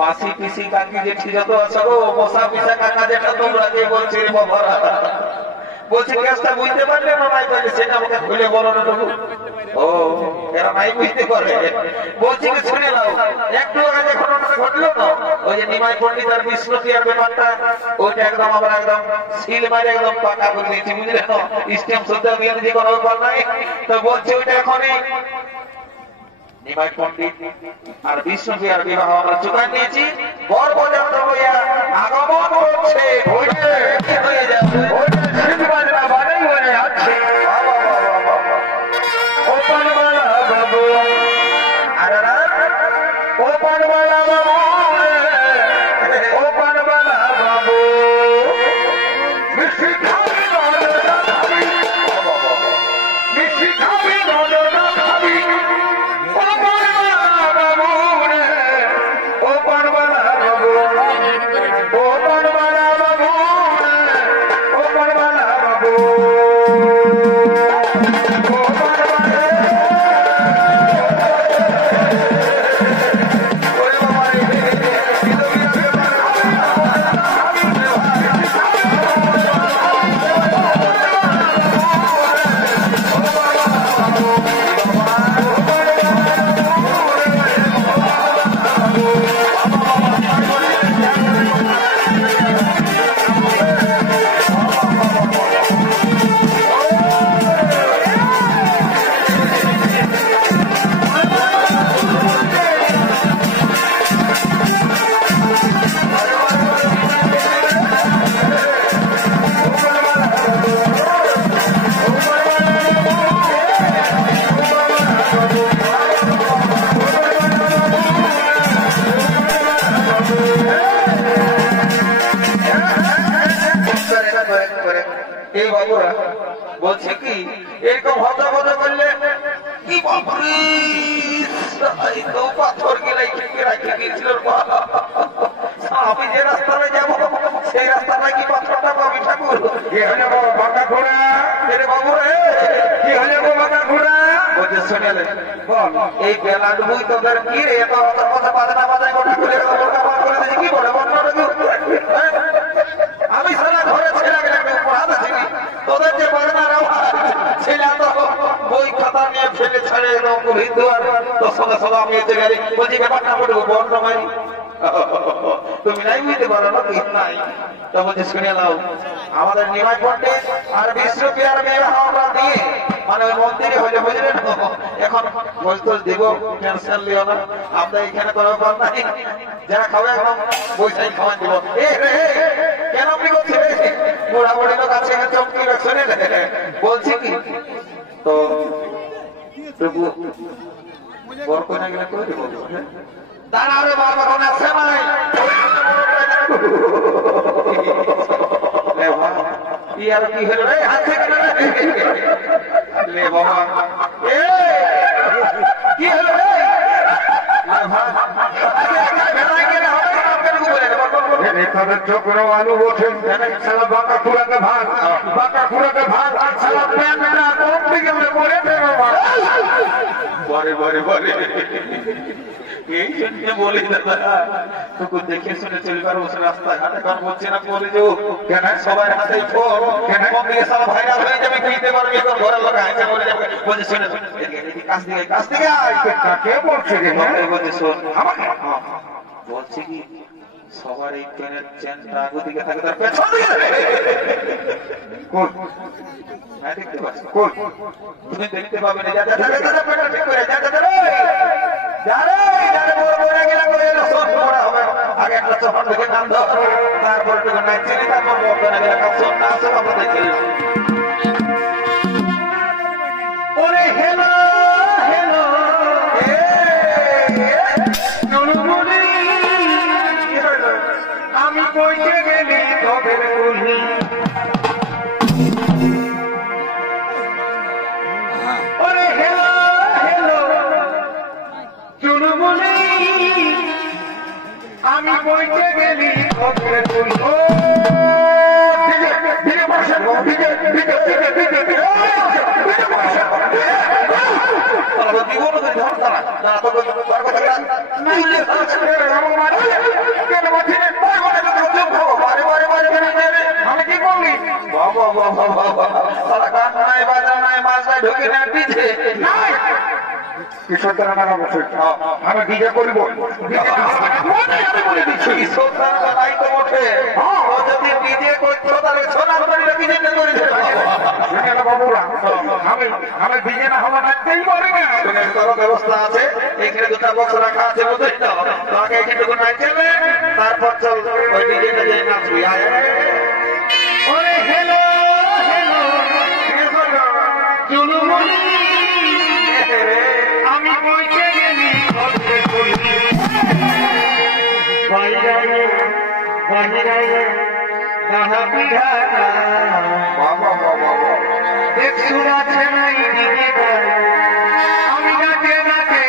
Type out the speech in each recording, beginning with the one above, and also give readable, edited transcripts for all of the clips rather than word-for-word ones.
মাসি পিসি কাকি জেঠি যত আছে গো মশা পিসা কাকা যেটা তোমরা যে বলছি বাবারা বলছি গ্যাসটা বুঝতে পারলে না নাই পারলে সেটা আমাকে খুলে বলো না তবু ও এরা নাই বুঝতে পারে বলছি কি শুনে নাও একটু আগে ঘটনাটা ঘটলো না ওই যে নিমাই পণ্ডিত আর বিষ্ণুপ্রিয়ার ব্যাপারটা ওইটা একদম আমরা একদম সিল মারে একদম পাকা করে দিয়েছি বুঝলে না স্টেম শ্রদ্ধা দিয়ে যে কোনো ব্যাপার নাই তো বলছি ওইটা এখনই নিমাই পণ্ডিত আর বিষ্ণুপ্রিয়ার বিবাহ আমরা চুকাই নিয়েছি বরযাত্র হইয়া আগমন করছে হয়ে যাবে বলছে কি এরকম হজা হজা করলে কি পাথর গিয়েছিল আমি যে রাস্তাটা যাবো সেই রাস্তাটা কি পাথরটা পাবি ঠাকুর বাঁকা ঘোড়া বাবু রে কি হয়ে যাবো বাঁকা ঘোড়া বলছে শুনেলেন এই বেলা ডুবুই তোদের কি রে এত কথা বাজনা বাজায় গোটা করে করে দিয়েছি কি বলে আমি সারা ঘরে ছেলে গেলে পড়াতে ছিলি তোদের যে বাজনার ছেলে তো বই খাতা নিয়ে ফেলে ছাড়ে হিন্দু আর তোর সঙ্গে সঙ্গে আমি এতে গেলে বলছি ব্যাপারটা বলবো বন্ধ মারি তুমি নাই বুঝতে পারো না তুই নাই তো বলছি শুনে নাও আমাদের নিমাই পণ্ডিত আর বিষ্ণুপ্রিয়ার বিবাহ আমরা দিয়ে মানে ওই মন্দিরে হলে বুঝলেন এখন বৈঠক দিব টেনশন লিও না আমরা এখানে কোনো ব্যাপার নাই যারা খাবে এখন বৈশাখী খাওয়া দিব কেন আপনি বলছেন বুড়া বুড়ি লোক আছে চমকি রাখছেন বলছি কি তো বর কোনা গেলে করে দেবো দাঁড়াবে বাবা কোন আছে নাই কি আর কি হলো রে হাত থেকে লে বাবা কি হলো রে চক্র আলু ওঠেন সালা বাঁকা খুঁড়াতে ভাত সালা প্যান্টটা কোন দিকে পরে বরে বরে বরে এই জন্য বলি দাদা তোকে দেখে শুনে চলবার বসে রাস্তাঘাটে কার বলছে না বলে যে কেন সবাই হাতেই ফোন কেন কোন দিকে সব ভাইরাল হয়ে যাবে কিনতে পারবে এখন ঘরের লোক হাইতে বলে যাবে বলছে শুনে কাছ থেকে কে বলছে বলছে শোন বলছে কি সবার এই পেনের চেনটা আগে দিকে থাকে তার পেছন দিকে কোন দেখতে পাচ্ছি কোন তুমি দেখতে পাবে না যা পেটা ঠিক করে আগে একটা চপন থেকে নাম ধর তারপর নাইছিলি তারপর দেখে ওরে হেলো হেলো আমি কইতে গেলি তবে আমি কি করলি গান নাই বাজা নাই মাছটায় ঢুকে না পিছে আমি ডিজে করিব আমি ডিজে না হলো নাচতেই পারি না ব্যবস্থা আছে এখানে দুটা বক্স রাখা আছে বুঝলি তো তাকে এখানে নাচবে তারপর চল ওই ডিজেটা যে নাচবি ওরে হেলো হেলো চুলুমুলি আমি বইতে গেলি বাইরে বাইরে গানা পিঠা দেখছু আছে নাই দিকে আমি নাচে নাচে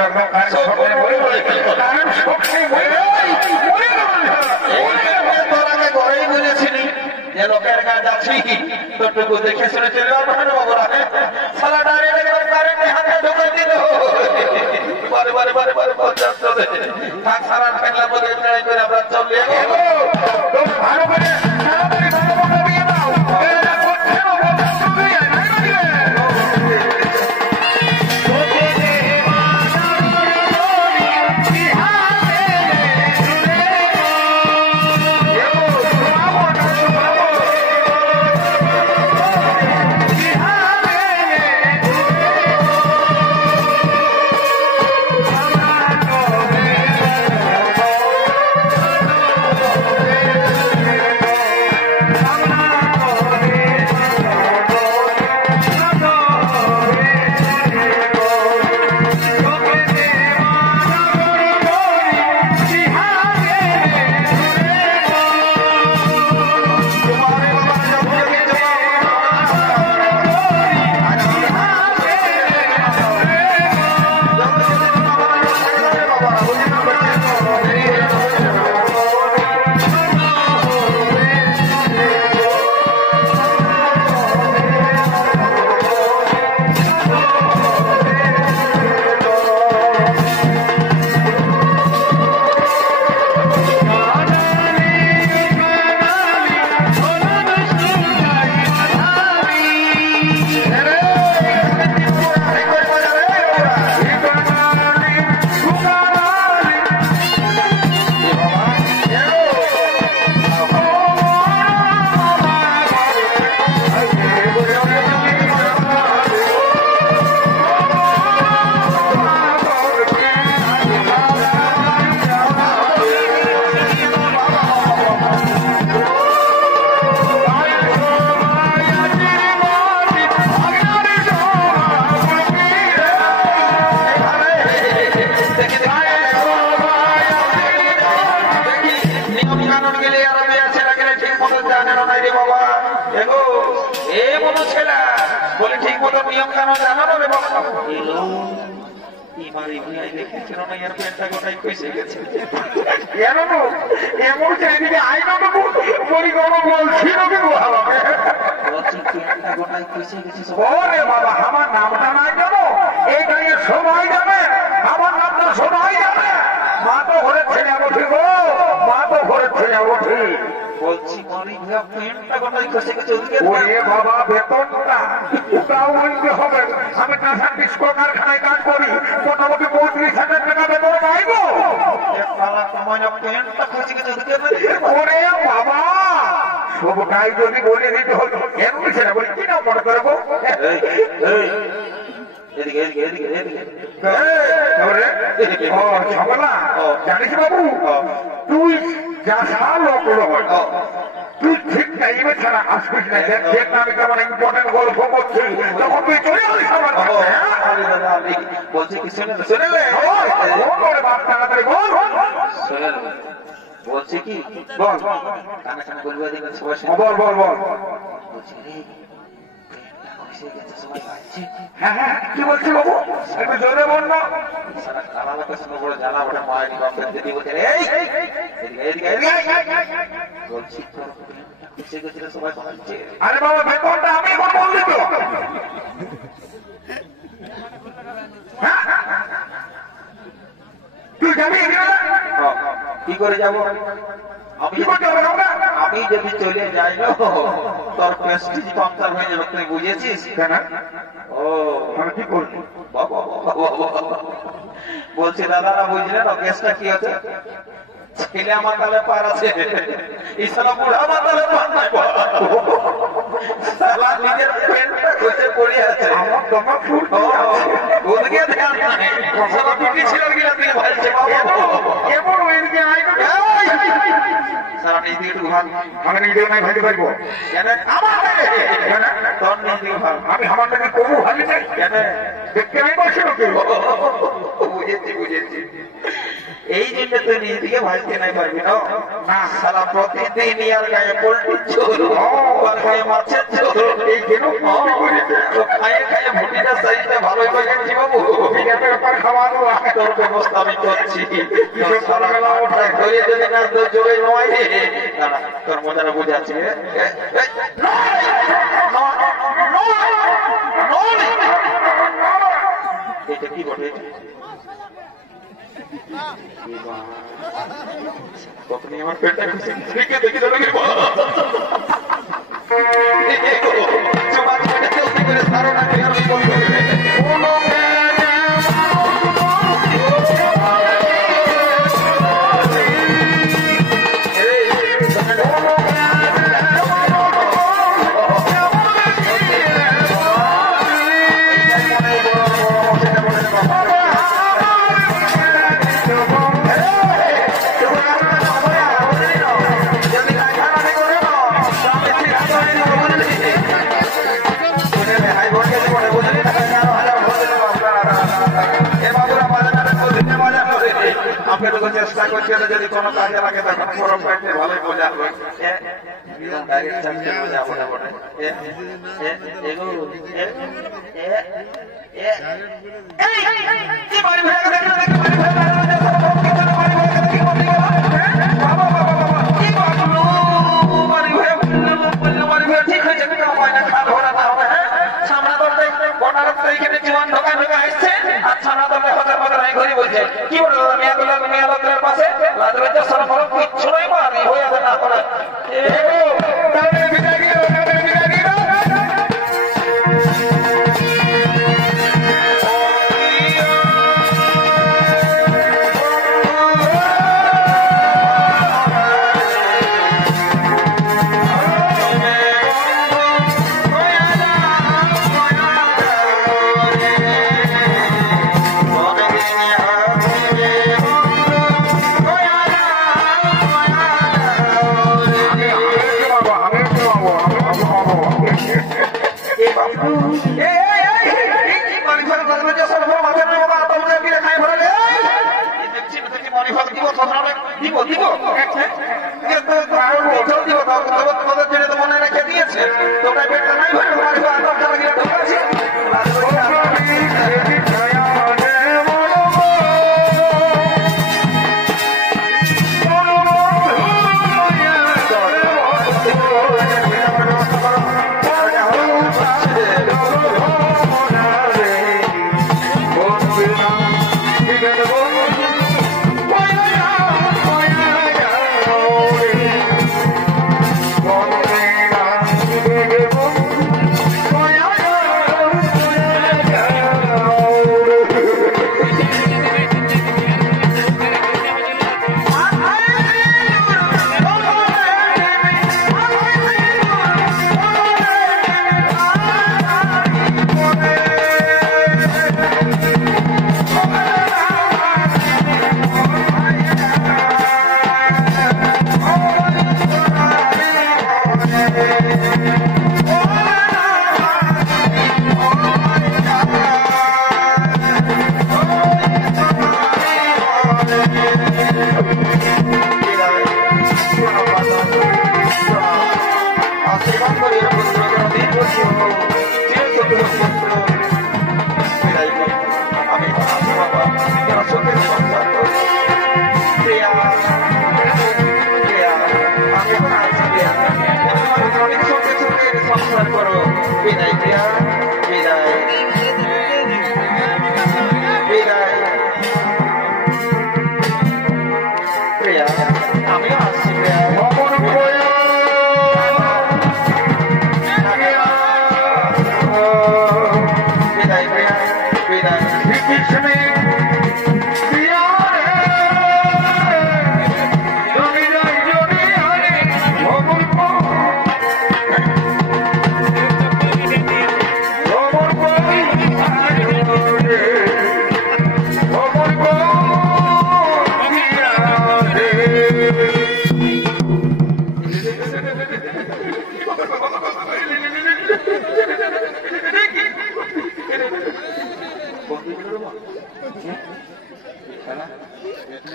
একদম কারেন্ট শোকে বলে তোরাকে ঘরেই বলেছিলি যে লোকের কাজ আছি তোটুকু দেখে শুনে চলে যাবো বাবুরা সালা ডাইরেক্ট একদম কারেন্টে হাতে ঢুকে দিল বারে বারে বারে বারে থাক সারা ফেলা বলে লড়াই করে আমরা চলে যাবো ভালো করে বলে ঠিক মতো নিয়ম কানুন জানানো রে বাবা আমার নামটা নাই জানো এই গাড়ির সবাই জানে আমার নামটা সবাই জানে মা তো ঘরে ছেলে ওঠে গো মা তো ঘরে ছেলে ওঠে বলছি ওরে বাবা বেতনটা ওটাও বলতে হবে আমি কাঁসার ডিস্কো কারখানায় কাজ করি মোটামুটি 35,000 টাকা বেতন পাইব ওরে বাবা সবটাই যদি বলে দিতে হতো কেন দিচ্ছে না বলি কি না মনে করবো জানিস বাবু তুই যা লোক তুই ঠিক টাইমে ছাড়া আসবিস না দেখ আমি কেমন ইম্পর্টেন্ট গল্প করছি তখন তুই চলে আসিস আমার বলছি কি শুনলে তাড়াতাড়ি বল বলছি কি বল কানে কানে বলবে দেখবেন সবাই বল বল বল বলছি রে সবাই পাচ্ছে হ্যাঁ হ্যাঁ কি বলছি বাবু একটু জোরে বল না কালা লোকের সঙ্গে বড় জ্বালা ওটা মায়ের বাপের দিদি বলছে বলছি তোর খুশি গেছিল সবাই পাচ্ছে আরে বাবা বেতনটা আমি এখন বললি তো তুই যাবি কি করে যাবো আমি যদি চলে যাই না তোর প্রেস্টিজ কমতার হয়ে যাবে তুই বুঝেছিস ও আমি কি করবো বলছি দাদারা বুঝলেন কেসটা কি হচ্ছে ছেলে আমার তালে পার আছে ইসালা বুড়া আমার তালে পার নাই নিজের পেনটা ঘষে পড়ে আছে আমার দমা ফুল ওদিকে ধ্যান নাই সারা পিটি ছিল গিলা দিয়ে ভালছে কেমন ওইদিকে আয় সারা নিজে একটু ভাগ আমি নিজে নাই ভাইতে পারবো কেন আমার তোর নিজে ভাগ আমি আমার নাকি কবু ভাবি নাই কেন দেখতে নাই বসে লোকে বুঝেছি বুঝেছি এই জন্য তুই নিজেকে ভাজতে নাই পারবি না সারা প্রতিদিন ইয়ার গায়ে পোল্ট্রির ঝোল আর গায়ে মাছের ঝোল এই কেন খাইয়ে খাইয়ে ভুটিটা সাইজটা ভালোই করে গেছি বাবু তোর ব্যবস্থা আমি করছি ধরিয়ে যদি না তোর জোরে নয় তোর মজাটা বুঝাচ্ছি এটা কি বটে তখনই আমার পেটটা খুশি দেখি ধারণা চেষ্টা করছি যদি কোনো কাজে লাগে তখন গরম পাইতে ভালোই মজা হবে ঠিক হয়েছে সামনে দলতে বর্ডারের তো এইখানে জীবন ঢোকা ঢোকা আসছে আর সামনে দলতে হজার হজার ঘুরি বলছে কি বলবো মেয়া লোকের পাশে রাজবাড়িতে সরফর কিচ্ছু নয় পারি হয়ে যাবে না করে মনে রেখে দিয়েছে তোমরা বেটা নাই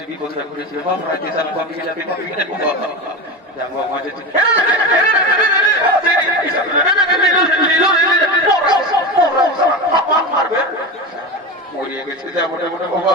বিপদটা করেছিল বাবা রাজ্যে চাল কমিয়ে যাবে যাবো মাঝে মরিয়ে গেছে যা মোটে মোটে বাবা